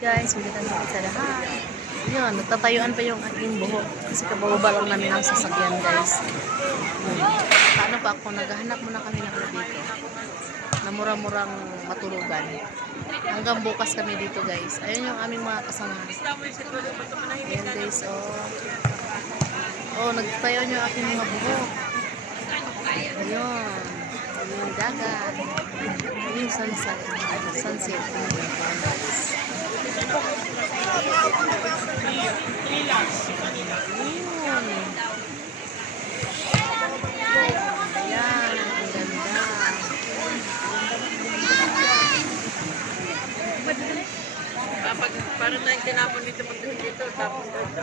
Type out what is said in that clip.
Guys, magandang gabi sa lahat. Yun, nagtatayuan pa yung aking buhok. Kasi kabababa lang namin ng sasakyan, guys. Paano pa ako? Naghahanap muna kami ng ano dito. Na mura-murang matulugan. Hanggang bukas kami dito, guys. Ayun yung aming mga kasamahan. Ayan, guys, oh. Oh, nagtatayo yung aking mga buhok. Ayun. Ayun yung dagat. Ayun yung sunset. Sunset. Ayan, ang ganda. Parang tayong tinapon dito dito, tapon dito.